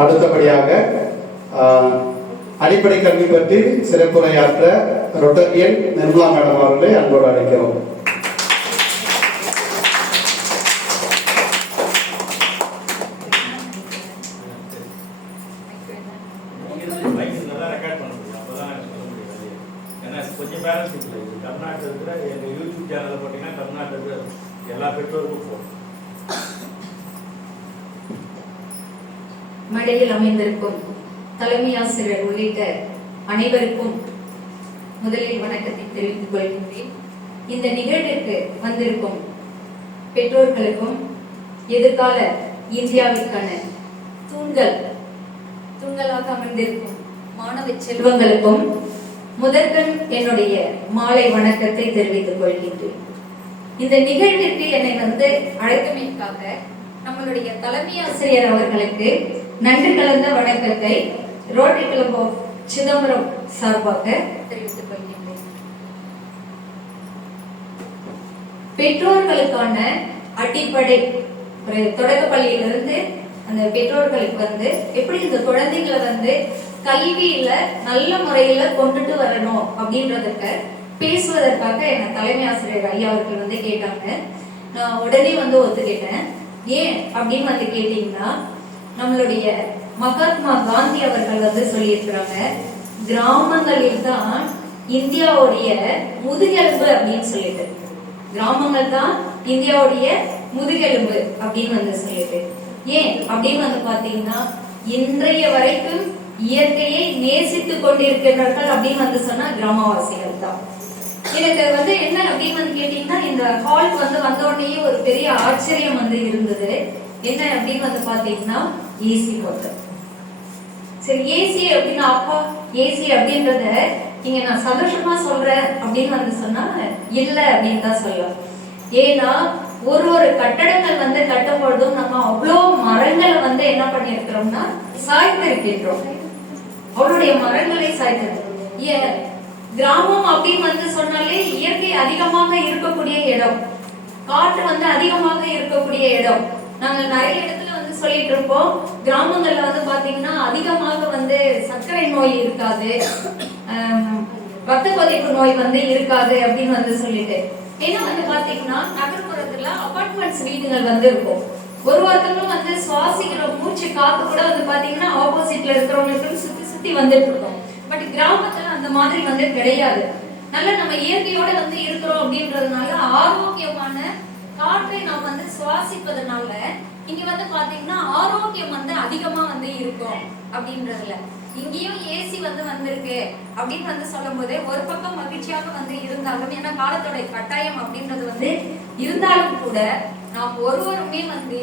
அடுத்தபடியாக அடிப்படை கல்வி பற்றி சிறப்புரையாற்ற ரொட்டரியன் நிர்மலா மேடம் அவர்களை அன்போடு அழைக்கிறோம். மடையில் அமைந்திருக்கும் தலைமை ஆசிரியர் உள்ளிட்ட அனைவருக்கும் முதலில் வணக்கத்தை தெரிவித்துக் கொள்கின்றேன். இந்த நிகழ்விற்கு வந்திருக்கும் பெற்றோர்களுக்கும் எதிர்கால இந்தியாவிற்கான தூண்கள் தூண்களாக அமைந்திருக்கும் மாணவ செல்வங்களுக்கும் முதற்கண் என்னுடைய மாலை வணக்கத்தை தெரிவித்துக் கொள்கின்றேன். இந்த நிகழ்விற்கு என்னை வந்து அழைத்தமைக்காக நம்மளுடைய தலைமை ஆசிரியர் அவர்களுக்கு நன்றி கலந்த வணக்கத்தை ரோட்டரி கிளப் ஆஃப் சிதம்பரம் சார்பாக தெரிவித்துக் கொள்கின்றேன். பெற்றோர்களுக்கான அடிப்படை ஒரு தொடக்க பள்ளியிலிருந்து அந்த பெற்றோர்களுக்கு வந்து எப்படி இந்த குழந்தைகளை வந்து கல்வியில நல்ல முறையில கொண்டுட்டு வரணும் அப்படின்றதுக்கு பேசுவதற்காக என் தலைமை ஆசிரியர் ஐயா அவர்கள் வந்து கேட்டாங்க. நான் உடனே வந்து ஒத்துக்கிட்டேன். ஏன் அப்படின்னு வந்து கேட்டீங்கன்னா நம்மளுடைய மகாத்மா காந்தி அவர்கள் வந்து சொல்லியிருக்கிறாங்க கிராமங்களில் தான் இந்தியாவுடைய முதுகெலும்பு அப்படின்னு சொல்லிட்டு. கிராமங்கள் தான் இந்தியாவுடைய முதுகெலும்பு அப்படின்னு வந்து சொல்லிட்டு. ஏன் அப்படின்னு வந்து பாத்தீங்கன்னா இன்றைய வரைக்கும் இயற்கையை நேசித்துக் கொண்டிருக்கிறார்கள் அப்படின்னு வந்து சொன்னா கிராமவாசிகள் தான். எனக்கு வந்து என்ன அப்படின்னு வந்து கேட்டீங்கன்னா இந்த ஹால் வந்து வந்த ஒரு பெரிய ஆச்சரியம் வந்து இருந்தது. என்ன அப்படின்னு வந்து பாத்தீங்கன்னா ஏசி ஹோட்டல் சரி ஏசி அப்படின்னு அப்பா ஏசி அப்படின்றத நீங்க நான் சந்தோஷமா சொல்றேன் அப்படின்னு வந்து சொன்னா இல்ல அப்படின்னு தான் சொல்லலாம். ஏன்னா ஒரு ஒரு கட்டடங்கள் வந்து கட்டும் பொழுதும் நம்ம அவ்வளோ மரங்களை வந்து என்ன பண்ணிருக்கிறோம்னா சாய்த்து இருக்கின்றோம் அவருடைய மரங்களை சாய்த்தது கிராமம் அப்படின்னு வந்து சொன்னாலே இயற்கை அதிகமாக இருக்கக்கூடிய இடம். காற்று வந்து அதிகமாக இருக்கக்கூடிய இடம். நாங்கள் நிறைய இடத்துல வந்து சொல்லிட்டு இருப்போம். கிராமங்கள்ல வந்து பாத்தீங்கன்னா அதிகமாக வந்து சர்க்கரை நோய் இருக்காது. ரத்த கொதிப்பு நோய் வந்து இருக்காது அப்படின்னு வந்து சொல்லிட்டு. ஏன்னா வந்து பாத்தீங்கன்னா நகர்ப்புறத்துல அபார்ட்மெண்ட்ஸ் வீடுகள் வந்து இருக்கும். ஒரு ஒருத்தவங்களும் வந்து சுவாசிக்கிற மூச்சு காத்து கூட வந்து பாத்தீங்கன்னா ஆப்போசிட்ல இருக்கிறவங்களுக்கு சுத்தி சுத்தி வந்துட்டு இருக்கும். பட் கிராமத்துல அந்த மாதிரி வந்து கிடையாது. நல்ல நம்ம இயற்கையோட வந்து இருக்கிறோம் அப்படின்றதுனால ஆரோக்கியமான காற்றை நாம் வந்து சுவாசிப்பதனால இங்க வந்து பாத்தீங்கன்னா ஆரோக்கியம் வந்து அதிகமா வந்து இருக்கும் அப்படின்றதுல. இங்கேயும் ஏசி வந்து வந்திருக்கு அப்படின்னு வந்து சொல்லும் போதே ஒரு பக்கம் மகிழ்ச்சியாக வந்து இருந்தாலும் ஏன்னா காலத்தோட கட்டாயம் அப்படின்றது வந்து இருந்தாலும் கூட நாம் ஒருவருமே வந்து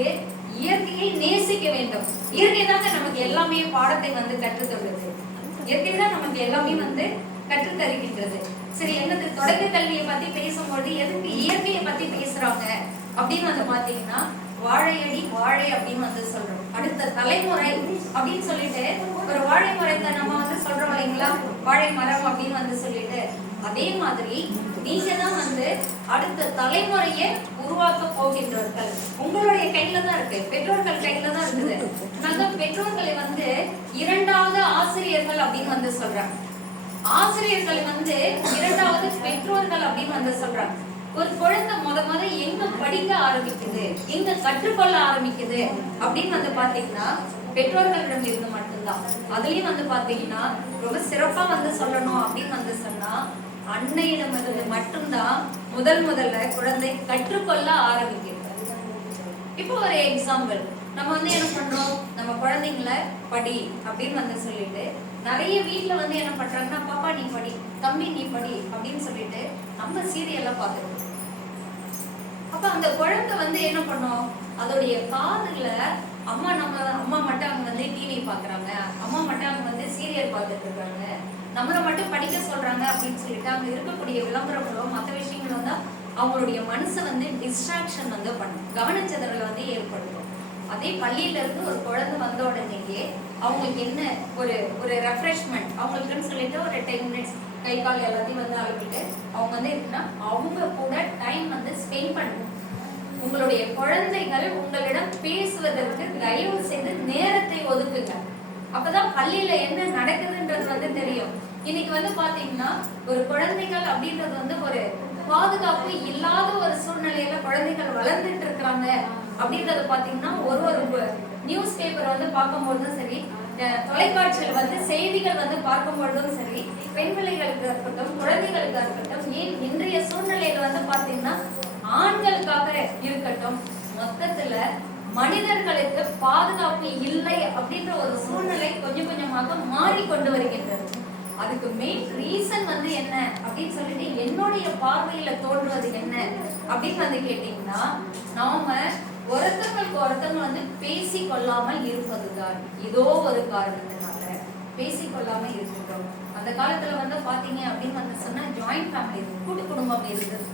இயற்கையை நேசிக்க வேண்டும். இயற்கை தாங்க நமக்கு எல்லாமே பாடத்தை வந்து கற்றுத் இயற்கை தான் நமக்கு எல்லாமே வந்து கற்றுத் தருகின்றது. சரி என்னது? தொடக்க கல்வியை பத்தி பேசும்போது எதுக்கு இயற்கையை பத்தி பேசுறாங்க அப்படின்னு வந்து பாத்தீங்கன்னா வாழையடி வாழை அப்படின்னு வந்து சொல்றோம். அடுத்த தலைமுறை அப்படின்னு சொல்லிட்டு ஒரு வாழை மரத்தை நம்ம வந்து சொல்றோம் இல்லைங்களா? வாழை மரம் அப்படின்னு வந்து சொல்லிட்டு. அதே மாதிரி நீங்க தான் வந்து அடுத்த தலைமுறையை உருவாக்க போகின்றவர்கள். உங்களுடைய கையில தான் இருக்கு. பெற்றோர்கள் கையில தான் இருக்குது. நாங்க பெற்றோர்களை வந்து இரண்டாவது ஆசிரியர்கள் அப்படின்னு வந்து சொல்றாங்க. ஆசிரியர்களை வந்து இரண்டாவது பெற்றோர்கள் அப்படின்னு வந்து சொல்றாங்க. ஒரு குழந்தை முத முத எங்க படிக்க ஆரம்பிக்குது? எங்க கற்றுக்கொள்ள ஆரம்பிக்குது? அப்படின்னு வந்து பாத்தீங்கன்னா பெற்றோர்களிடம் இருந்து மட்டும்தான். அதுலயும் வந்து பாத்தீங்கன்னா ரொம்ப சிறப்பா வந்து சொல்லணும் அப்படின்னு வந்து சொன்னா அன்னையிடமிருந்து மட்டும்தான் முதல் முதல்ல குழந்தை கற்றுக்கொள்ள ஆரம்பிக்கிறது. இப்போ ஒரு எக்ஸாம்பிள் நம்ம வந்து என்ன பண்றோம்? நம்ம குழந்தைங்கள படி அப்படின்னு வந்து சொல்லிட்டு நிறைய வீட்டுல வந்து என்ன பண்றாங்கன்னா பாப்பா நீ படி தம்பி நீ படி அப்படின்னு சொல்லிட்டு நம்ம சீரியல்லாம் பார்த்துருக்கோம். அப்ப அந்த குழந்தை வந்து என்ன பண்ணும்? அதோடைய காதுல அம்மா நம்ம அம்மா மட்டும் அவங்க வந்து டிவி பாக்குறாங்க அம்மா மட்டும் அவங்க வந்து சீரியல் பார்த்துட்டு இருக்காங்க. நம்மளை மட்டும் படிக்க சொல்றாங்க அப்படின்னு சொல்லிட்டு அங்க இருக்கக்கூடிய விளம்பரங்களோ மற்ற விஷயங்களோ வந்து அவங்களுடைய மனசை வந்து டிஸ்ட்ராக்ஷன் வந்து பண்ணும். கவனச்சிதறலை வந்து ஏற்படுத்தும். அதே பள்ளியில இருந்து ஒரு குழந்தை வந்த உடனேயே அவங்களுக்கு என்ன ஒரு ஒரு ரெஃப்ரெஷ்மெண்ட் அவங்களுக்குன்னு சொல்லிட்டு ஒரு டென் மினிட்ஸ் கை கால் எல்லாத்தையும் வந்து அழுப்பிட்டு அவங்க வந்து எப்படின்னா அவங்க கூட டைம் வந்து ஸ்பெண்ட் பண்ணணும். உங்களுடைய குழந்தைகள் உங்களிடம் பேசுவதற்கு தயவு செய்து நேரத்தை ஒதுக்குங்க. அப்பதான் பள்ளியில என்ன நடக்குதுன்றது வந்து தெரியும். இன்னைக்கு வந்து பாத்தீங்கன்னா ஒரு குழந்தைகள் அப்படின்றது வந்து ஒரு பாதுகாப்பு இல்லாத ஒரு சூழ்நிலையில குழந்தைகள் வளர்ந்துட்டு இருக்கிறாங்க அப்படின்றத பாத்தீங்கன்னா ஒரு ஒரு நியூஸ் பேப்பர் வந்து பார்க்கும்பொழுதும் சரி அஹ் தொலைக்காட்சியில் வந்து செய்திகள் வந்து பார்க்கும்பொழுதும் சரி பெண் பிள்ளைகளுக்கு இருக்கட்டும் குழந்தைகளுக்கு இருக்கட்டும் ஏன் இன்றைய சூழ்நிலையில வந்து பாத்தீங்கன்னா ஆண்களுக்காக இருக்கட்டும் மொத்தத்துல மனிதர்களுக்கு இல்லை அப்படின்ற ஒரு சூழ்நிலை கொஞ்சம் கொஞ்சமாக மாறிக்கொண்டு வருகின்றது. அதுக்கு மெயின் ரீசன் வந்து என்ன அப்படின்னு சொல்லிட்டு என்னுடைய பார்வையில தோன்றுவது என்ன அப்படின்னு வந்து கேட்டீங்கன்னா நாம ஒருத்தங்களுக்கு ஒருத்தங்க வந்து பேசி கொள்ளாமல் இருப்பதுதான். ஏதோ ஒரு காரணத்தினால பேசி கொள்ளாம இருக்கின்றோம். அந்த காலத்துல வந்து பாத்தீங்க அப்படின்னு வந்து சொன்னா ஜாயிண்ட் ஃபேமிலி கூட்டு குடும்பம் இருந்தது.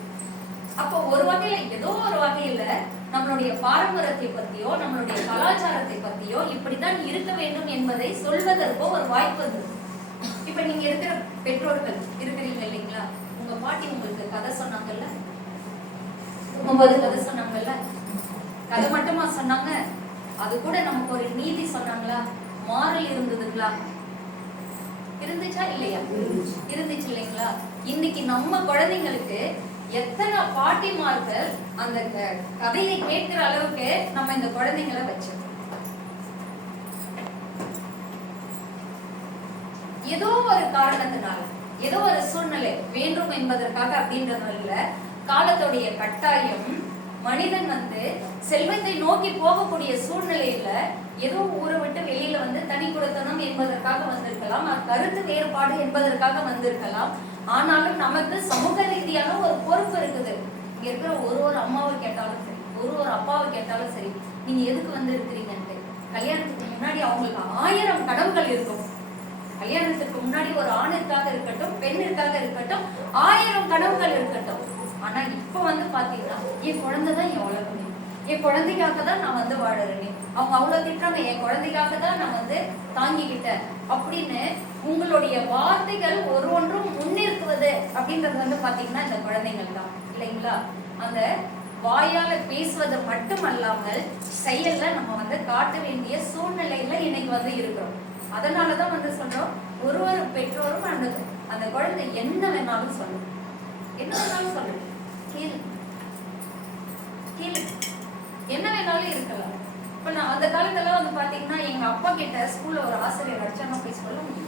அப்போ ஒரு வகையில ஏதோ ஒரு வகையில நம்மளுடைய பாரம்பரியத்தை பத்தியோ நம்மளுடைய கலாச்சாரத்தை பத்தியோ இப்படித்தான் இருக்க வேண்டும் என்பதை சொல்வதற்கோ ஒரு வாய்ப்பு இருந்தது இப்ப நீங்க இருக்கிற பெற்றோர்கள் இருக்கிறீங்க இல்லைங்களா? உங்க பாட்டி உங்களுக்கு கதை சொன்னாங்கல்ல? ஒன்பது கதை சொன்னாங்கல்ல? கதை மட்டுமா சொன்னாங்க? அது கூட நமக்கு ஒரு நீதி சொன்னாங்களா? மாறல் இருந்ததுங்களா? இருந்துச்சா இல்லையா? இருந்துச்சு இல்லைங்களா? இன்னைக்கு நம்ம குழந்தைங்களுக்கு எத்தனை பாட்டிமார்கள் அந்த கதையை கேட்கிற அளவுக்கு நம்ம இந்த குழந்தைங்களை வச்சிருக்கோம். ஏதோ ஒரு காரணத்தினால ஏதோ ஒரு சூழ்நிலை வேண்டும் என்பதற்காக அப்படின்றதுல காலத்துடைய கட்டாயம் மனிதன் வந்து செல்வத்தை நோக்கி போகக்கூடிய சூழ்நிலையில ஏதோ ஊரை விட்டு வெளியில வந்து தனி கொடுத்தனம் என்பதற்காக வந்திருக்கலாம். கருத்து வேறுபாடு என்பதற்காக வந்திருக்கலாம். ஆனாலும் நமக்கு சமூக ரீதியான ஒரு பொறுப்பு இருக்குது. இங்க இருக்கிற ஒரு ஒரு அம்மாவை கேட்டாலும் சரி ஒரு ஒரு அப்பாவை கேட்டாலும் சரி நீங்க எதுக்கு வந்து இருக்கிறீங்கன்ட்டு கல்யாணத்துக்கு முன்னாடி அவங்களுக்கு ஆயிரம் கனவுகள் இருக்கும். கல்யாணத்துக்கு முன்னாடி ஒரு ஆணிற்காக இருக்கட்டும் பெண்ணிற்காக இருக்கட்டும் ஆயிரம் கனவுகள் இருக்கட்டும். ஆனா இப்ப வந்து பாத்தீங்கன்னா என் குழந்தை தான் என் உலகமே. என் குழந்தைக்காக தான் நான் வந்து வாழறேனே. அவங்க அவ்வளவு திட்டாங்க என் குழந்தைக்காக தான் நான் வந்து தாங்கிக்கிட்டேன். அப்படின்னு உங்களுடைய வார்த்தைகள் ஒரு ஒன்றும் பேசுவது அப்படின்றது வந்து பாத்தீங்கன்னா இந்த குழந்தைகள் தான் இல்லைங்களா? அந்த வாயால பேசுவது மட்டுமல்லாமல் செயல்ல நம்ம வந்து காட்ட வேண்டிய சூழ்நிலையில இன்னைக்கு வந்து இருக்கிறோம். அதனாலதான் வந்து சொல்றோம் ஒரு ஒரு பெற்றோரும் அந்த அந்த குழந்தை என்ன வேணாலும் சொல்லும். என்ன வேணாலும் சொல்லும். கேளு கேளு என்ன வேணாலும் இருக்கலாம். இப்ப நான் அந்த காலத்துல வந்து பாத்தீங்கன்னா எங்க அப்பா கிட்ட ஸ்கூல்ல ஒரு ஆசிரியர் அடிச்சாங்க போய் சொல்ல முடியும்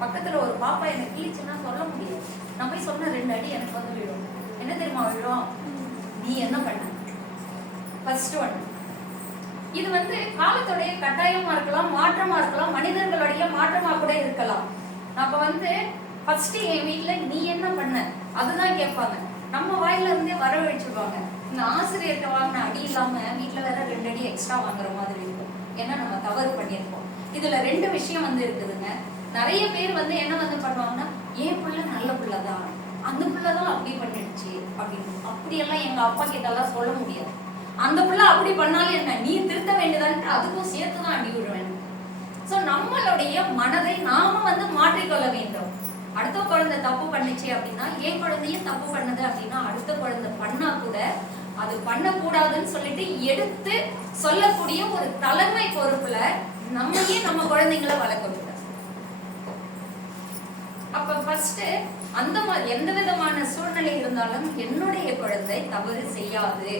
பக்கத்துல ஒரு பாப்பா எனக்கு கிழிச்சுன்னா சொல்ல முடியும் நான் போய் சொன்ன ரெண்டு அடி எனக்கு வந்து விழும். என்ன தெரியுமா விழும்? நீ என்ன பண்ண? ஃபர்ஸ்ட் ஒன் இது வந்து காலத்துடைய கட்டாயமா இருக்கலாம் மாற்றமா இருக்கலாம் மனிதர்களுடைய மாற்றமா கூட இருக்கலாம். அப்ப வந்து ஃபர்ஸ்ட் என் வீட்டுல நீ என்ன பண்ண? அதுதான் கேட்பாங்க. நம்ம வாயில இருந்தே வர வரவழைச்சிடுவாங்க இந்த ஆசிரியர்கிட்ட வாங்கின அடி இல்லாம வீட்டுல வேற ரெண்டு அடி எக்ஸ்ட்ரா வாங்குற மாதிரி இருக்கும். ஏன்னா நம்ம தவறு பண்ணியிருப்போம். இதுல ரெண்டு விஷயம் வந்து இருக்குதுங்க. நிறைய பேர் வந்து என்ன வந்து பண்ணுவாங்கன்னா என் பிள்ளை நல்ல பிள்ளைதான்? அந்த பிள்ளை தான் அப்படி பண்ணிடுச்சு அப்படின்னு. அப்படியெல்லாம் எங்க அப்பா கிட்டலாம் சொல்ல முடியாது. அந்த பிள்ளை அப்படி பண்ணாலும் என்ன? நீ திருத்த வேண்டியதான்ட்டு அதுக்கும் சேர்த்து தான் அடி விடுவேன். சோ நம்மளுடைய மனதை நாம வந்து மாற்றிக்கொள்ள வேண்டும். அடுத்த குழந்தை தப்பு பண்ணுச்சு அப்படின்னா என் குழந்தையும் தப்பு பண்ணுது அப்படின்னா அடுத்த குழந்தை பண்ணா கூட அது பண்ணக்கூடாதுன்னு சொல்லிட்டு எடுத்து சொல்லக்கூடிய ஒரு தலைமை பொறுப்புல நம்மையே நம்ம குழந்தைங்களை வளர்க்க விடுறோம் அப்ப ஃபர்ஸ்ட் அந்த மாதிரி எந்த விதமான சூழ்நிலை இருந்தாலும் என்னுடைய குழந்தை தவறு செய்யாது.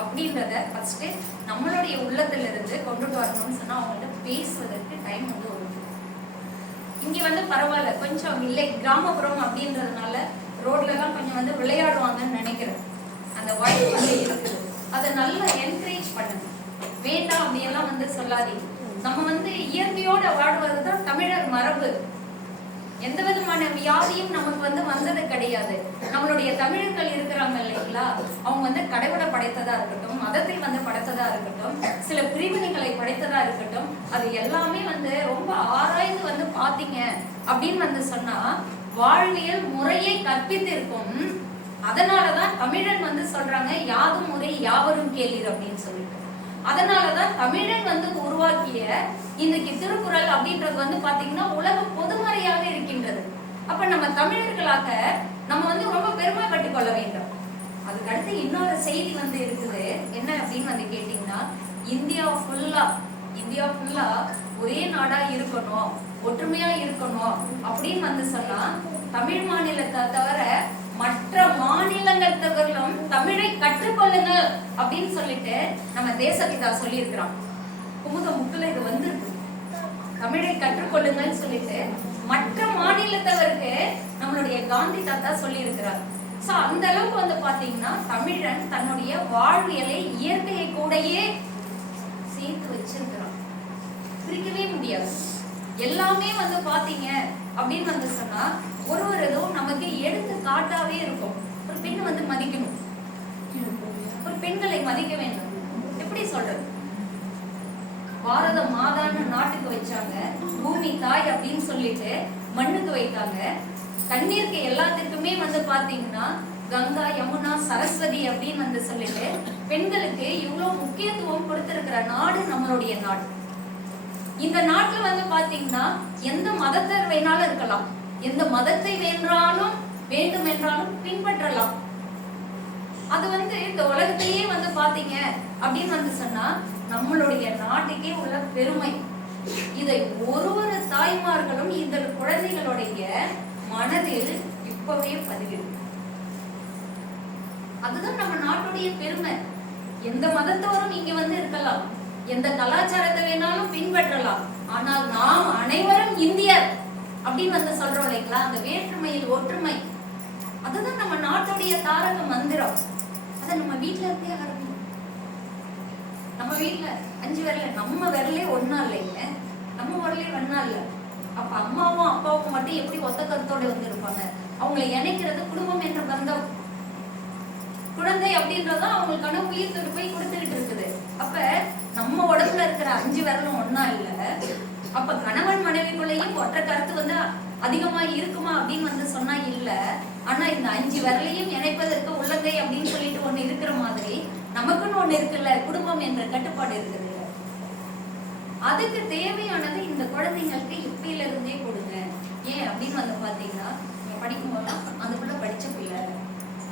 அப்படின்றத ஃபர்ஸ்ட் நம்மளுடைய உள்ளத்துல இருந்து கொண்டுட்டு வரணும்னு சொன்னா அவங்கள்ட்ட பேசுவதற்கு டைம் வந்து ஒரு இங்க வந்து பரவாயில்ல கொஞ்சம் இல்லை கிராமப்புறம் அப்படின்றதுனால ரோட்ல எல்லாம் கொஞ்சம் வந்து விளையாடுவாங்கன்னு நினைக்கிறேன். அந்த வாய்ப்பு வந்து இருக்குது அதை நல்லா என்கரேஜ் பண்ணுங்க. வேண்டாம் அப்படியெல்லாம் வந்து சொல்லாதீங்க. நம்ம வந்து இயற்கையோட வாழ்வது தான் தமிழர் மரபு. எந்த விதமான வியாதியும் நமக்கு வந்து வந்தது கிடையாது. நம்மளுடைய தமிழர்கள் இருக்கிறாங்க இல்லைங்களா? அவங்க வந்து கடவுளை படைத்ததா இருக்கட்டும் மதத்தை வந்து படைத்ததா இருக்கட்டும் சில பிரிவினைகளை படைத்ததா இருக்கட்டும் அது எல்லாமே வந்து ரொம்ப ஆராய்ந்து வந்து பாத்தீங்க அப்படின்னு வந்து சொன்னா வாழ்வியல் முறையை கற்பித்திருக்கும். அதனாலதான் தமிழன் வந்து சொல்றாங்க யாதும் முறை யாவரும் கேளீர் அப்படின்னு சொல்லிட்டு. அதனாலதான் தமிழன் வந்து உருவாக்கிய இன்னைக்கு திருக்குறள் அப்படின்றது வந்து பாத்தீங்கன்னா உலக பொதுமறையாக இருக்கின்றது. அப்ப நம்ம தமிழர்களாக நம்ம வந்து ரொம்ப பெருமைப்பட்டுக் கொள்ள வேண்டும். அதுக்கு அடுத்து இன்னொரு செய்தி வந்து இருக்குது. என்ன அப்படின்னு வந்து கேட்டீங்கன்னா இந்தியா ஃபுல்லா இந்தியா ஃபுல்லா ஒரே நாடா இருக்கணும் ஒற்றுமையா இருக்கணும் அப்படின்னு வந்து சொன்னா தமிழ் மாநிலத்தை தவிர மற்ற மாநிலங்களத்தவர்களும் தமிழை கற்றுக்கொள்ளுங்கள் அப்படின்னு சொல்லிட்டு நம்ம தேசபிதா சொல்லியிருக்கிறான் குமுத முத்துல இது வந்திருக்கு. தமிழை கற்றுக்கொள்ளுங்கள்னு சொல்லிட்டு மற்ற மாநிலத்தவருக்கு நம்மளுடைய காந்தி தாத்தா சொல்லி இருக்கிறார் சோ அந்த அளவுக்கு வந்து பாத்தீங்கன்னா தமிழன் தன்னுடைய வாழ்வியலை இயற்கையை கூடயே சேர்த்து வச்சிருக்கிறான். பிரிக்கவே முடியாது. எல்லாமே வந்து பாத்தீங்க அப்படின்னு வந்து சொன்னா ஒரு ஒரு இதுவும் நமக்கு எடுத்து காட்டாவே இருக்கும். ஒரு பெண் வந்து மதிக்கணும். ஒரு பெண்களை மதிக்க வேண்டும். எப்படி சொல்றது? பாரத மாதான்னு நாட்டுக்கு வச்சாங்க. பூமி தாய் அப்படின்னு சொல்லிட்டு மண்ணுக்கு வைத்தாங்க. தண்ணீருக்கு எல்லாத்துக்குமே வந்து பாத்தீங்கன்னா கங்கா யமுனா சரஸ்வதி அப்படின்னு வந்து சொல்லிட்டு பெண்களுக்கு இவ்வளவு முக்கியத்துவம் கொடுத்திருக்கிற நாடு நம்மளுடைய நாடு. இந்த நாட்டுல வந்து பாத்தீங்கன்னா எந்த மதத்தர் வேணாலும் இருக்கலாம். எந்த மதத்தை வேண்டாலும் வேண்டும் என்றாலும் பின்பற்றலாம். அது வந்து இந்த உலகத்திலேயே வந்து பாத்தீங்க அப்படின்னு வந்து சொன்னா நம்மளுடைய நாட்டுக்கே உள்ள பெருமை. இதை ஒரு ஒரு தாய்மார்களும் இந்த குழந்தைகளுடைய மனதில் இப்பவே பதிவிடும். அதுதான் நம்ம நாட்டுடைய பெருமை. எந்த மதத்தோரும் இங்க வந்து இருக்கலாம். எந்த கலாச்சாரத்தை வேணாலும் பின்பற்றலாம். ஆனால் நாம் அனைவரும் இந்தியர் அப்படின்னு வந்து சொல்றோம் இல்லைங்களா? அந்த வேற்றுமையில் ஒற்றுமை. அதுதான் நம்ம நாட்டுடைய தாரக மந்திரம். அதை நம்ம வீட்டுல இருந்தே நம்ம வீட்டுல அஞ்சு விரல நம்ம விரலே ஒண்ணா இல்லைங்க நம்ம விரலே ஒண்ணா இல்ல. அப்ப அம்மாவும் அப்பாவும் மட்டும் எப்படி ஒத்த கருத்தோட வந்து இருப்பாங்க அவங்களை இணைக்கிறது குடும்பம் என்ற பந்தம். குழந்தை அப்படின்றத அவங்களுக்கான உயிர் துடிப்பை கொடுத்துக்கிட்டு இருக்குது. அப்ப நம்ம உடம்புல இருக்கிற அஞ்சு விரலும் ஒன்னா இல்ல. அப்ப கணவன் மனைவிக்குள்ளேயும் ஒற்ற கருத்து வந்து அதிகமா இருக்குமா அப்படின்னு வந்து சொன்னா இல்ல. ஆனா இந்த அஞ்சு விரலையும் இணைப்பதற்கு உள்ளங்கை அப்படின்னு சொல்லிட்டு ஒண்ணு இருக்கிற மாதிரி நமக்குன்னு ஒண்ணு இருக்குல்ல குடும்பம் என்ற கட்டுப்பாடு இருக்குது. அதுக்கு தேவையானது இந்த குழந்தைங்களுக்கு இப்பையில இருந்தே கொடுங்க. ஏன் அப்படின்னு வந்து பாத்தீங்கன்னா படிக்கும் போதெல்லாம் அந்த பிள்ளை படிச்ச பிள்ளை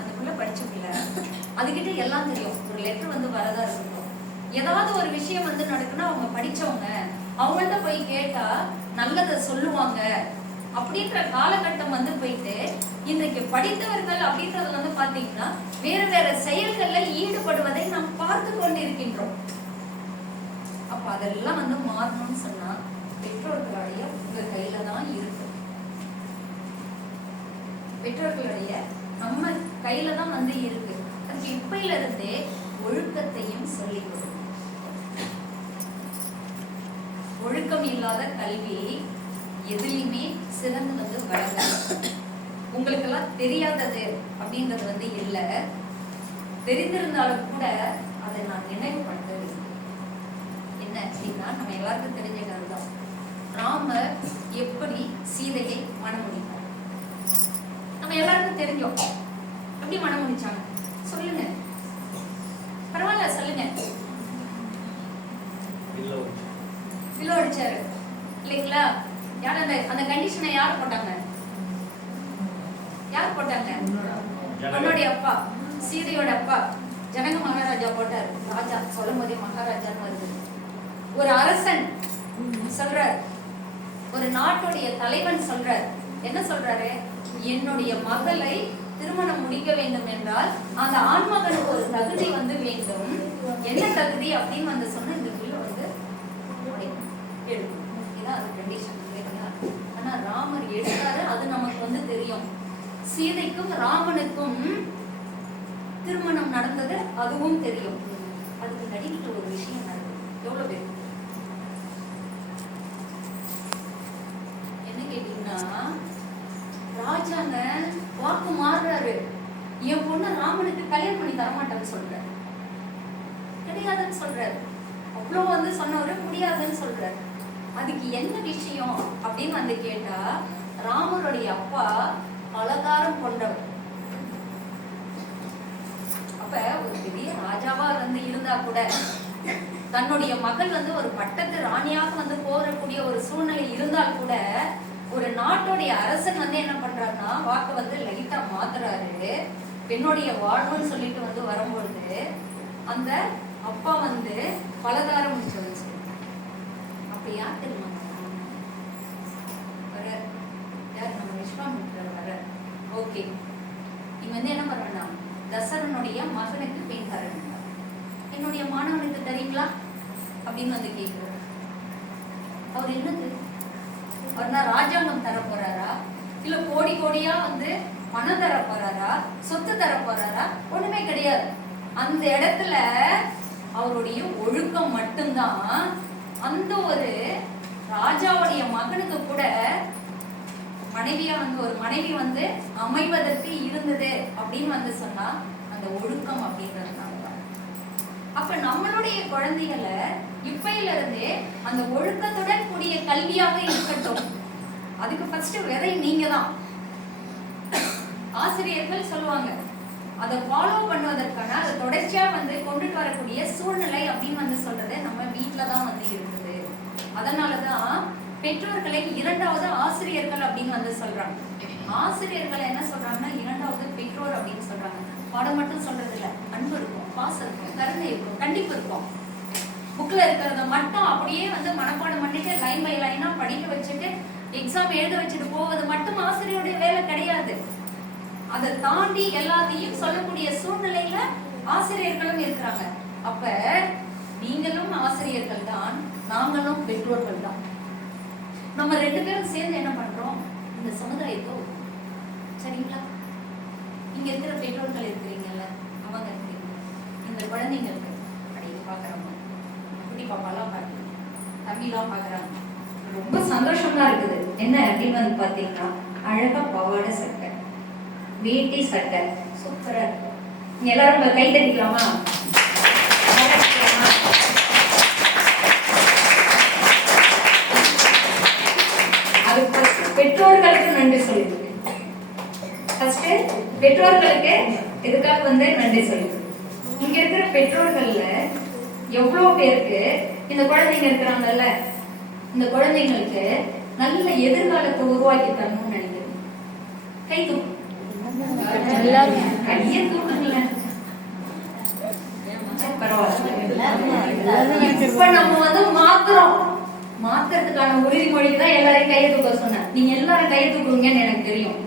அந்த பிள்ளை படிச்ச பிள்ளை. அதுகிட்ட எல்லாம் தெரியும். ஒரு லெட்டர் வந்து வரதா இருக்கட்டும். ஏதாவது ஒரு விஷயம் வந்து நடக்குன்னா அவங்க படிச்சவங்க அவங்கள்ட்ட போய் கேட்டா நல்லதை சொல்லுவாங்க. அப்படின்ற காலகட்டம் வந்து போயிட்டு இன்றைக்கு படித்தவர்கள் அப்படின்றது வந்து பாத்தீங்கன்னா வேற வேற செயல்கள்ல ஈடுபடுவதை நாம் பார்த்து கொண்டிருக்கின்றோம். அப்ப அதெல்லாம் வந்து மாறணும்னு சொன்னா பெற்றோர்களுடைய உங்க கையில தான் இருக்கு. பெற்றோர்களுடைய நம்ம கையில தான் வந்து இருக்கு. அதுக்கு இப்பையில இருந்தே ஒழுக்கத்தையும் சொல்லி ஒழுக்கம் இல்லாத கல்வி எதுலையுமே சிறந்து வந்து வளராது உங்களுக்கெல்லாம் தெரியாதது அப்படின்றது வந்து இல்லை. தெரிந்திருந்தாலும் கூட அதை நான் நினைவுபடுத்துறது என்ன அப்படின்னா நம்ம எல்லாருக்கும் தெரிஞ்ச கதை தான் ராமர் எப்படி சீதையை மனம் முடித்தார் நம்ம எல்லாருக்கும் தெரிஞ்சோம். எப்படி மனம் முடிச்சாங்க சொல்லுங்க. பரவாயில்ல சொல்லுங்க. வில்லோ அடிச்சாரு இல்லைங்களா? யார் அந்த அந்த கண்டிஷனை யார் போட்டாங்க? யார் போட்டாங்க? அவனுடைய அப்பா சீதையோட அப்பா. ஜனக மகாராஜா போட்டார். ராஜா சொல்லும் போதே மகாராஜான்னு வருது. ஒரு அரசன் சொல்றார். ஒரு நாட்டுடைய தலைவன் சொல்றார். என்ன சொல்றாரு? என்னுடைய மகளை திருமணம் முடிக்க வேண்டும் என்றால் அந்த ஆண்மகனுக்கு ஒரு தகுதி வந்து வேண்டும். என்ன தகுதி அப்படின்னு வந்து சொன்னா இந்த பிள்ளை வந்து உடைக்கணும், எடுக்கணும். இதான் அது கண்டிஷன் இல்லைங்களா ஆனா ராமர் எடுத்தாரு அது நமக்கு வந்து தெரியும். சீதைக்கும் ராமனுக்கும் திருமணம் நடந்தது அதுவும் தெரியும். அதுக்கு நடிக்கிட்ட ஒரு விஷயம் நடக்கும் எவ்வளவு பேர்? என்ன கேட்டீங்கன்னா ராஜாங்க வாக்கு மாறுறாரு. என் பொண்ணு ராமனுக்கு கல்யாணம் பண்ணி தரமாட்டேன்னு சொல்றாரு. கிடையாதுன்னு சொல்றாரு. அவ்வளவு வந்து சொன்னவரு முடியாதுன்னு சொல்றாரு. அதுக்கு என்ன விஷயம் அப்படின்னு வந்து கேட்டா ராமருடைய அப்பா அலங்காரம் கொண்டவர். அப்ப ஒரு பெரிய ராஜாவா வந்து இருந்தா கூட தன்னுடைய மகள் வந்து ஒரு பட்டத்து ராணியாக வந்து போறக்கூடிய ஒரு சூழ்நிலை இருந்தால் கூட ஒரு நாட்டுடைய அரசன் வந்து என்ன பண்றாருன்னா வாக்கு வந்து லைட்டா மாத்துறாரு. பெண்ணுடைய வாழ்வுன்னு சொல்லிட்டு வந்து வரும்பொழுது அந்த அப்பா வந்து பலதாரம் முடிச்சவன் சொல்லி யார் தெரியுமா வர யார் நம்ம விஸ்வாமித்திரர் வர ஓகே நீங்க வந்து என்ன பண்ணணும்னா தசரனுடைய மகனுக்கு பெண் என்னுடைய மாணவனுக்கு தரீங்களா அப்படின்னு வந்து கேட்கிறார். அவர் என்னது? அவர் ராஜாங்கம் தர போறாரா? இல்ல கோடி கோடியா வந்து பணம் தர போறாரா? சொத்து தர போறாரா? ஒண்ணுமே கிடையாது. அந்த இடத்துல அவருடைய ஒழுக்கம் மட்டும்தான் அந்த ஒரு ராஜாவுடைய மகனுக்கு கூட மனைவியா வந்து ஒரு மனைவி வந்து அமைவதற்கு இருந்தது அப்படின்னு வந்து சொன்னா அந்த ஒழுக்கம் அப்படின்றதுனால தான். அப்ப நம்மளுடைய குழந்தைகளை இப்பையில இருந்தே அந்த ஒழுக்கத்துடன் கூடிய கல்வியாக இருக்கட்டும் அதுக்கு ஃபர்ஸ்ட் விதை நீங்க தான் ஆசிரியர்கள் சொல்லுவாங்க அதை ஃபாலோ பண்ணுவதற்கான அதை தொடர்ச்சியா வந்து கொண்டுட்டு வரக்கூடிய சூழ்நிலை அப்படின்னு வந்து சொல்றது நம்ம வீட்டில் தான் வந்து இருக்குது. அதனாலதான் பெற்றோர்களை இரண்டாவது ஆசிரியர்கள் அப்படின்னு வந்து சொல்றாங்க. ஆசிரியர்கள் என்ன சொல்றாங்கன்னா இரண்டாவது பெற்றோர் அப்படின்னு சொல்றாங்க. பாடம் மட்டும் சொல்றது இல்ல அன்பு இருக்கும் பாசம் இருக்கும் கருணை இருக்கும் கண்டிப்பு இருக்கும். புக்ல இருக்கிறத மட்டும் அப்படியே வந்து மனப்பாடம் பண்ணிட்டு லைன் பை லைனா படிக்க வச்சுட்டு எக்ஸாம் எழுத வச்சுட்டு போவது மட்டும் ஆசிரியருடைய வேலை கிடையாது. அதை தாண்டி எல்லாத்தையும் சொல்லக்கூடிய சூழ்நிலையில ஆசிரியர்களும் இருக்கிறாங்க. அப்ப நீங்களும் ஆசிரியர்கள் தான் நாங்களும் பெற்றோர்கள் தான். நம்ம ரெண்டு பேரும் சேர்ந்து என்ன பண்றோம்? இந்த சமுதாயத்தை சரிங்களா? இங்க இருக்கிற பெற்றோர்கள் இருக்கிறீங்கல்ல அவங்க இருக்கிறீங்க. இந்த குழந்தைங்களுக்கு அப்படின்னு பாக்குறவங்க குட்டி பாப்பாலாம் பாக்குறாங்க தம்பிலாம் பாக்குறாங்க. ரொம்ப சந்தோஷமா இருக்குது. என்ன அப்படின்னு வந்து பாத்தீங்கன்னா அழகா பவாடை சக்தி வேட்டி சட்டை. சூப்பரா இருக்கு. எல்லாரும் உங்க கை தட்டிக்கலாமா? அது பெற்றோர்களுக்கு நன்றி சொல்லிடுங்க ஃபர்ஸ்ட் பெற்றோர்களுக்கு இதுக்காக வந்து நன்றி சொல்லிடுங்க இங்க இருக்கிற பெற்றோர்கள்ல எவ்வளவு பேருக்கு இந்த குழந்தைங்க இருக்கிறாங்கல்ல இந்த குழந்தைங்களுக்கு நல்ல எதிர்காலத்தை உருவாக்கி தரணும்னு நினைக்கிறேன் கை தூக்கு. கையை இப்ப நம்ம வந்து மாத்துறோம். மாத்துறதுக்கான உறுதிமொழிக்கு தான் எல்லாரையும் கையை தூக்க சொன்னேன். நீங்க எல்லாரும் கையை தூக்குவீங்கன்னு எனக்கு தெரியும்.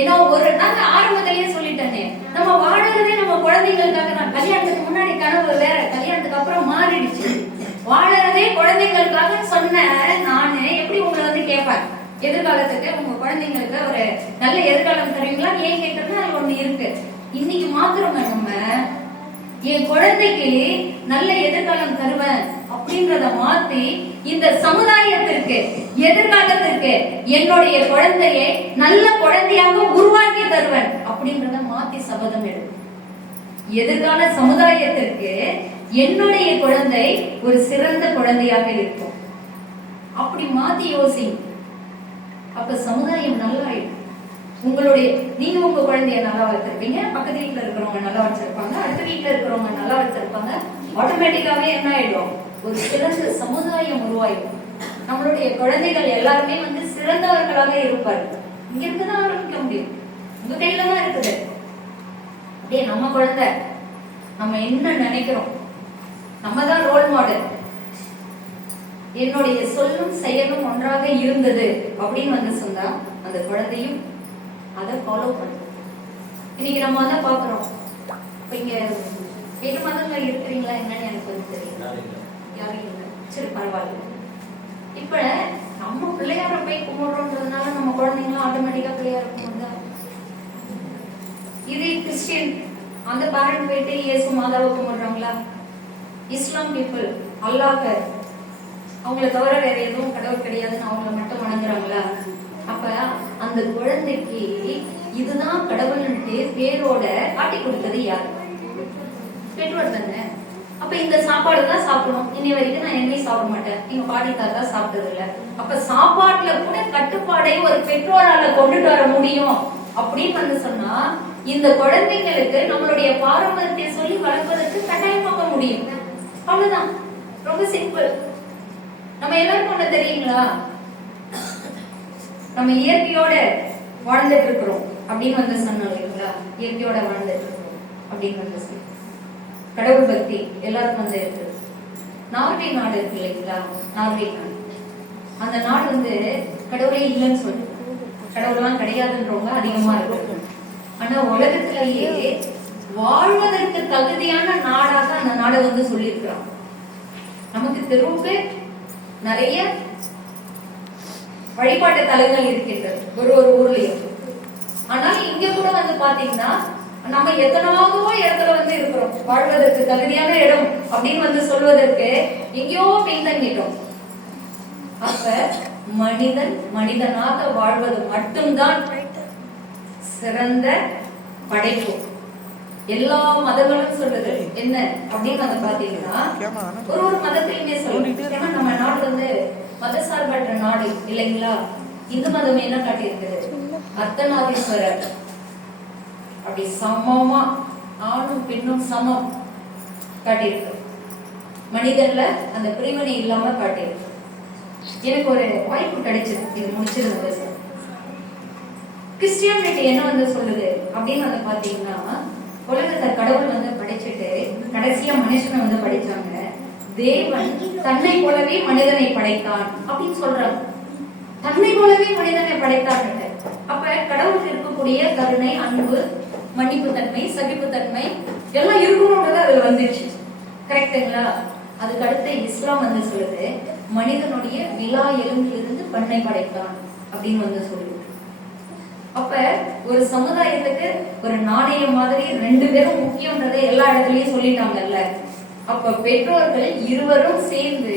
ஏன்னா ஒரு நாங்க ஆரம்பத்திலேயே சொல்லிட்டேனே. நம்ம வாழறதே நம்ம குழந்தைங்களுக்காக தான். கல்யாணத்துக்கு முன்னாடி கனவு வேற. கல்யாணத்துக்கு அப்புறம் மாறிடுச்சு. வாழறதே குழந்தைங்களுக்காக சொன்ன நானு. எப்படி உங்களை வந்து கேட்பேன் எதிர்காலத்துக்கு உங்க குழந்தைங்களுக்கு ஒரு நல்ல எதிர்காலம் தருவீங்களா? ஏன் கேட்கறது அது ஒண்ணு இருக்கு. இன்னைக்கு மாத்திரமே நம்ம என் குழந்தைக்கு நல்ல எதிர்காலம் தருவேன் அப்படின்றத மாத்தி இந்த சமுதாயத்திற்கு எதிர்காலத்திற்கு என்னுடைய குழந்தையை நல்ல குழந்தையாக உருவாக்கி தருவேன் அப்படின்றத மாத்தி சபதம் எடு எதிர்கால சமுதாயத்திற்கு என்னுடைய குழந்தை ஒரு சிறந்த குழந்தையாக இருக்கும். அப்படி மாத்தி யோசி. அப்ப சமுதாயம் நல்லா இருக்கும் உங்களுடைய நீங்க உங்க குழந்தைய நல்லா வச்சிருப்பீங்க பக்கத்து வீட்டுல இருக்கிறவங்க நல்லா வச்சிருப்பாங்க அடுத்த வீட்டுல இருக்கிறவங்க நல்லா வச்சிருப்பாங்க. ஆட்டோமேட்டிக்காவே என்ன ஆயிடும்? ஒரு சிறந்த சமுதாயம் உருவாயிடும். நம்மளுடைய குழந்தைகள் எல்லாருமே வந்து சிறந்தவர்களாக இருப்பார்கள் இங்க இருந்துதான் ஆரம்பிக்க முடியும். உங்க கையில தான் இருக்குது. அப்படியே நம்ம குழந்தை நம்ம என்ன நினைக்கிறோம்? நம்ம தான் ரோல் மாடல் என்னுடைய சொல்லும் செயலும் ஒன்றாக இருந்தது அப்படின்னு வந்து சொன்னா அந்த குழந்தையும் அதை ஃபாலோ பண்ணும். இன்னைக்கு நம்ம தான் பாக்குறோம் இப்ப இங்க வேறு மதங்கள் இருக்கிறீங்களா என்னன்னு எனக்கு வந்து தெரியல. யாரும் இல்லை சரி பரவாயில்ல. இப்ப நம்ம பிள்ளையார போய் கும்பிடுறோன்றதுனால நம்ம குழந்தைங்களும் ஆட்டோமேட்டிக்கா பிள்ளையார கும்பிடுதா? இது கிறிஸ்டியன் அந்த பேரண்ட் போயிட்டு இயேசு மாதாவை கும்பிடுறாங்களா? இஸ்லாம் பீப்புள் அல்லாஹர் அவங்கள தவிர வேற எதுவும் கடவுள் கிடையாதுன்னு அவங்கள மட்டும் வணங்குறாங்களா? அப்ப அந்த குழந்தைக்கு இதுதான் கடவுள்னுட்டு பேரோட காட்டி கொடுத்தது யார்? பெற்றோர் தானே. அப்ப இந்த சாப்பாடு தான் சாப்பிடணும். இன்னை வரைக்கும் நான் எங்கேயும் சாப்பிட மாட்டேன். எங்க பாட்டி தாத்தா சாப்பிட்டது இல்ல. அப்ப சாப்பாட்டுல கூட கட்டுப்பாடை ஒரு பெற்றோரால கொண்டுட்டு வர முடியும் அப்படின்னு வந்து சொன்னா இந்த குழந்தைங்களுக்கு நம்மளுடைய பாரம்பரியத்தை சொல்லி வளர்ப்பதற்கு கட்டாயமாக முடியும். அவ்வளவுதான். ரொம்ப சிம்பிள் நம்ம எல்லாருக்கும் ஒண்ணு தெரியுங்களா? நம்ம இயற்கையோட வாழ்ந்துட்டு இருக்கிறோம் அப்படின்னு வந்து சொன்னோம் இல்லைங்களா? இயற்கையோட வாழ்ந்துட்டு அப்படின்னு வந்த சரி. கடவுள் பக்தி எல்லாருக்கும் வந்து இருக்கு. நார்வே நாடு இருக்கு இல்லைங்களா? நார்வே நாடு. அந்த நாடு வந்து கடவுளே இல்லைன்னு சொல்லுது. கடவுள்லாம் கிடையாதுன்றவங்க அதிகமா இருக்கு. ஆனா உலகத்திலேயே வாழ்வதற்கு தகுதியான நாடாக அந்த நாடை வந்து சொல்லியிருக்கிறான் நமக்கு தெருவுக்கு நிறைய வழிபாட்டு தலங்கள் இருக்கின்றது. ஒரு ஒரு ஊர்லயும். ஆனால் இங்க கூட வந்து பாத்தீங்கன்னா நம்ம எத்தனாவதோ இடத்துல வந்து இருக்கிறோம். வாழ்வதற்கு தகுதியான இடம் அப்படின்னு வந்து சொல்வதற்கு எங்கேயோ பின்தங்கிட்டோம். அப்ப மனிதன் மனிதனாக வாழ்வது மட்டும்தான் சிறந்த படைப்பு. எல்லா மதங்களும் சொல்றது என்ன அப்படின்னு வந்து பாத்தீங்கன்னா ஒரு ஒரு மதத்திலுமே சொல்லுது. ஏன்னா நம்ம நாடு வந்து மதசார்பற்ற நாடு இல்லைங்களா? இந்து மதம் என்ன காட்டியிருக்குது அர்த்தநாதீஸ்வரர். அப்படி சமமா ஆணும் பெண்ணும் சமம் காட்டியிருக்கு. மனிதர்ல அந்த பிரிவினை இல்லாம காட்டியிருக்கு. எனக்கு ஒரு வாய்ப்பு கிடைச்சது. இது முடிச்சிருந்தது கிறிஸ்டியானிட்டி என்ன வந்து சொல்லுது? அப்படின்னு வந்து பாத்தீங்கன்னா உலகத்தை கடவுள் வந்து படைச்சிட்டு கடைசியா மனுஷனை வந்து படைச்சாங்க. தேவன் தன்னை போலவே மனிதனை படைத்தான் அப்படின்னு சொல்றாங்க. தன்னை போலவே மனிதனை படைத்தாங்க அப்ப கடவுளுக்கு இருக்கக்கூடிய கருணை அன்பு மன்னிப்பு தன்மை சகிப்பு தன்மை எல்லாம் இருக்கணும்ன்றது அதுல வந்துருச்சு. கரெக்டுங்களா அதுக்கு அடுத்து இஸ்லாம் வந்து சொல்லுது மனிதனுடைய விழா எலும்பிலிருந்து பண்ணை படைத்தான் அப்படின்னு வந்து சொல்லுது. அப்ப ஒரு சமுதாயத்துக்கு ஒரு நாணயம் மாதிரி ரெண்டு பேரும் முக்கியம்ன்றதை எல்லா இடத்துலயும் சொல்லிட்டாங்கல்ல. அப்ப பெற்றோர்கள் இருவரும் சேர்ந்து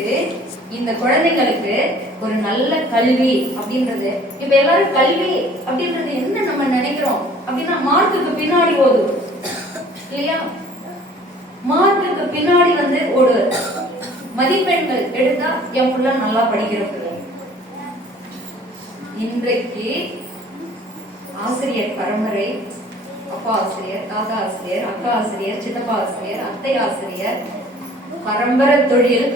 இந்த குழந்தைங்களுக்கு ஒரு நல்ல கல்வி அப்படின்றது. இப்ப எல்லாரும் கல்வி அப்படின்றது என்ன நம்ம நினைக்கிறோம்? அப்படின்னா மார்க்குக்கு பின்னாடி ஓடும் இல்லையா? மார்க்குக்கு பின்னாடி வந்து ஒரு மதிப்பெண்கள் எடுத்தா என் புள்ள நல்லா படிக்கிறது இன்றைக்கு ஆசிரியர் பரம்பரை அப்பா ஆசிரியர் தாத்தா ஆசிரியர் அக்கா ஆசிரியர் சித்தப்பா ஆசிரியர் அத்தை ஆசிரியர். பரம்பரை தொழில்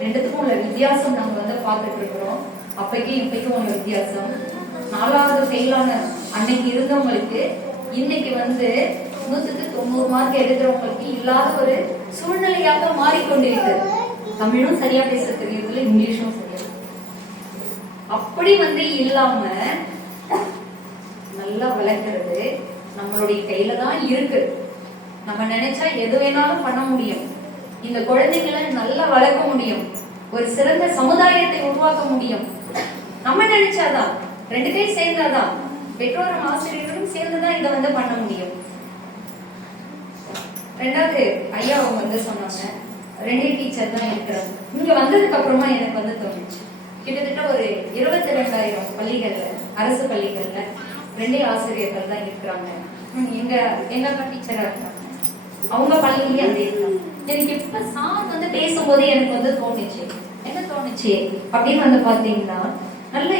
ரெண்டுத்துக்கும் உள்ள வித்தியாசம் நாங்க வந்து பார்த்துட்டு இருக்கிறோம். அப்பைக்கு இப்பைக்கும் உள்ள வித்தியாசம். நாலாவது ஃபெயிலான அன்னைக்கு இருந்தவங்களுக்கு இன்னைக்கு வந்து நூத்துக்கு தொண்ணூறு மார்க் எடுக்கிறவங்களுக்கு இல்லாத ஒரு சூழ்நிலையாக மாறிக்கொண்டிருக்கிறது தமிழும் சரியா பேச தெரியறதுல இங்கிலீஷும் சரியா அப்படி வந்து இல்லாம நல்லா வளர்க்கறது நம்மளுடைய கையில தான் இருக்கு. நம்ம நினைச்சா எது வேணாலும் பண்ண முடியும். இந்த குழந்தைகளை நல்லா வளர்க்க முடியும். ஒரு சிறந்த சமுதாயத்தை உருவாக்க முடியும். நம்ம நினைச்சாதான் ரெண்டு பேரும் சேர்ந்தாதான் பெற்றோரும் ஆசிரியர்களும் சேர்ந்துதான் இதை வந்து பண்ண முடியும். ரெண்டாவது ஐயா அவங்க வந்து சொன்னாங்க ரெண்டே டீச்சர் தான் இருக்கிறாங்க இங்க வந்ததுக்கு அப்புறமா எனக்கு வந்து தோணுச்சு. கிட்டத்தட்ட ஒரு இருபத்தி ரெண்டாயிரம் பள்ளிகள்ல அரசு பள்ளிகள்ல ரெண்டே ஆசிரியர்கள் தான் இருக்கிறாங்க. எங்க எங்க அக்கா டீச்சரா இருக்காங்க? அவங்க பழகி அந்த இருக்காங்க எனக்கு இப்ப சார் வந்து பேசும்போது எனக்கு வந்து தோணுச்சு. என்ன தோணுச்சு? அப்படின்னு வந்து பாத்தீங்கன்னா நல்ல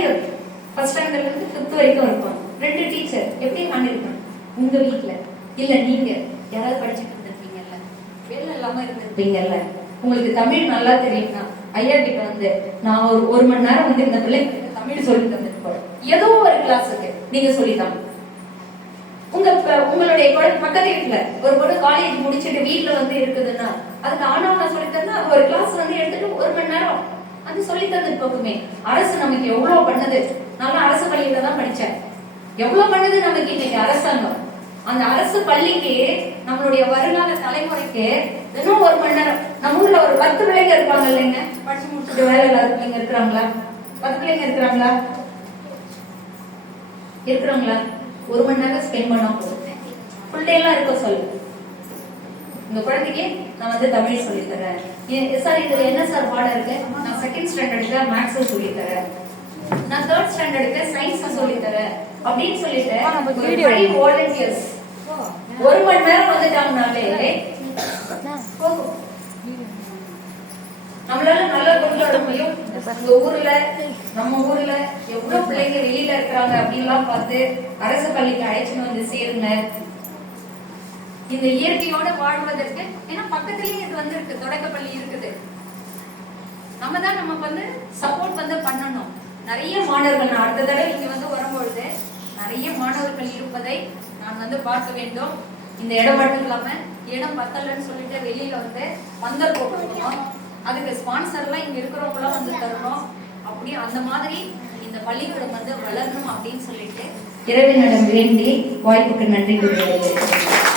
ஃபர்ஸ்ட் ஸ்டாண்டர்ட்ல இருந்து ஃபிஃப்த் வரைக்கும் இருப்பாங்க ரெண்டு டீச்சர் எப்படி பண்ணிருக்காங்க? உங்க வீட்டுல இல்ல நீங்க. யாராவது படிச்சுட்டு இருந்திருப்பீங்கல்ல. வேலை இல்லாம இருந்திருப்பீங்கல்ல. உங்களுக்கு தமிழ் நல்லா தெரியும்னா ஐயா கிட்ட வந்து நான் ஒரு ஒரு மணி நேரம் வந்து இந்த பிள்ளைங்களுக்கு தமிழ் சொல்லி தந்துட்டு போறேன். ஏதோ ஒரு கிளாஸுக்கு நீங்க சொல்லிதான். உங்க உங்களுடைய குழந்தை பக்கத்து வீட்டுல ஒரு பொண்ணு காலேஜ் முடிச்சிட்டு வீட்டுல வந்து இருக்குதுன்னா அதுக்கு ஆனவன சொல்லி தந்தா ஒரு கிளாஸ் வந்து எடுத்துட்டு ஒரு மணி நேரம். அது சொல்லி தந்துட்டு அரசு நமக்கு எவ்வளவு பண்ணுது? நான் அரசு பள்ளியில தான் படிச்சேன். எவ்வளவு பண்ணுது நமக்கு இன்னைக்கு அரசாங்கம்? அந்த அரசு பள்ளிக்கு நம்மளுடைய வருங்கால தலைமுறைக்கு இன்னும் ஒரு மணி நேரம். நம்ம ஊர்ல ஒரு பத்து பிள்ளைங்க இருப்பாங்க இல்லைங்க? படிச்சு முடிச்சுட்டு வேலை இல்லாத பிள்ளைங்க இருக்கிறாங்களா? பத்து பிள்ளைங்க இருக்கிறாங்களா? இருக்கிறாங்களா ஒரு மணி நேரம் ஸ்பெண்ட் பண்ணா போதும். ஃபுல் டே எல்லாம் இருக்க சொல்லு. இந்த குழந்தைக்கு நான் வந்து தமிழ் சொல்லித் தரேன். ஏ- சார் இதுல என்ன சார் பாடம் இருக்கு? நான் செகண்ட் ஸ்டாண்டர்டுக்கு மேக்ஸ் சொல்லித் தரேன். நான் தேர்ட் ஸ்டாண்டர்டுக்கு சயின்ஸ் சொல்லித் தரேன். அப்படின்னு சொல்லிட்டு five volunteers. ஒரு மணி நேரம் வந்துட்டாங்கனாலே நம்மளால நல்லா கொண்டு வர முடியும். இந்த ஊர்ல நம்ம ஊர்ல எவ்வளவு பிள்ளைங்க வெளியில இருக்கிறாங்க அப்படின்லாம் பார்த்து அரசு பள்ளிக்கு அழைச்சின்னு வந்து சேருங்க இந்த இயற்கையோட வாழ்வதற்கு ஏன்னா பக்கத்துலயே இது வந்து இருக்கு தொடக்கப்பள்ளி இருக்குது. நம்ம தான் நமக்கு வந்து சப்போர்ட் வந்து பண்ணணும். நிறைய மாணவர்கள் நான் அடுத்த தடவை இங்க வந்து வரும்பொழுது நிறைய மாணவர்கள் இருப்பதை நான் வந்து பார்க்க வேண்டும். இந்த இடம் மட்டும் இல்லாம இடம் பத்தலன்னு சொல்லிட்டு வெளியில வந்து பந்தல் போட்டுருக்கணும் அதுக்கு ஸ்பான்சர்லாம் இங்க இருக்கிறவங்களாம் வந்து தரணும். அப்படியே அந்த மாதிரி இந்த பள்ளிக்கூடம் வந்து வளரணும் அப்படின்னு சொல்லிட்டு இரவு நடம் வேண்டி வாய்ப்புக்கு நன்றி கூறுகிறேன்